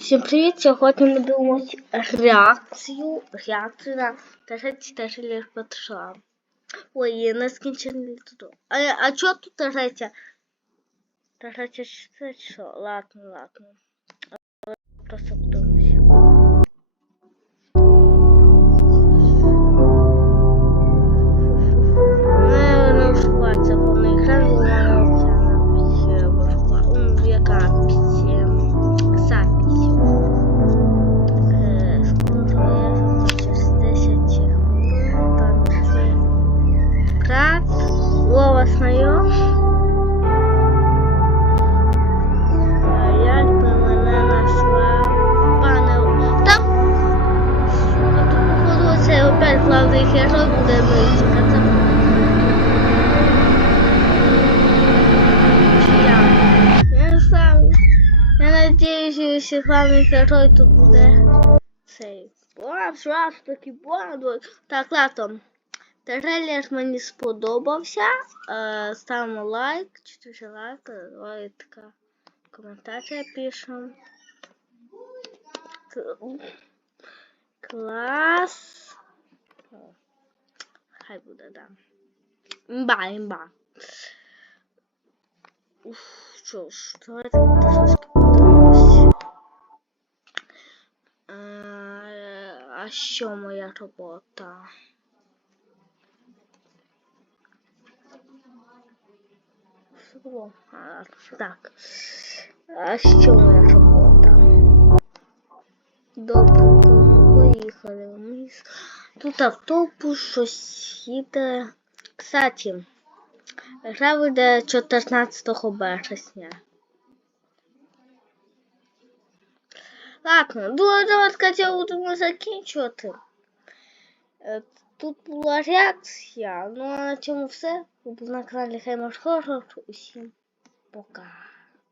Всім привіт! Сьогодні ми дивимося реакцію, реакцію на третій третій патша. Ой, нескінчений тут. А, а чого тут третя? Третя що? Ладно, ладно. Просто подумайся. Опять главний герой буде витікати. Чи я? Я надіюсь, що главний герой тут буде цей. Бонус, раз таки бонус. Так, ладно. Трейлер мені сподобався. Е, ставимо лайк, чотири лайк, лайка, коментація пишемо. К- Клас. О, Хай буде, да. Імба, імба. Уф, що ж, давайте трошки подивимось. Е, А що моя робота? Що було? А, так. А що моя робота? Добре, ми поїхали вниз. Тут автобус щось їде. Кстати, гра вийде 14 березня. Ладно, дуже давайте будемо закінчувати. Е, Тут була реакція. Ну а на цьому все. Ви на каналі Хаймер Хоррор. Усім пока.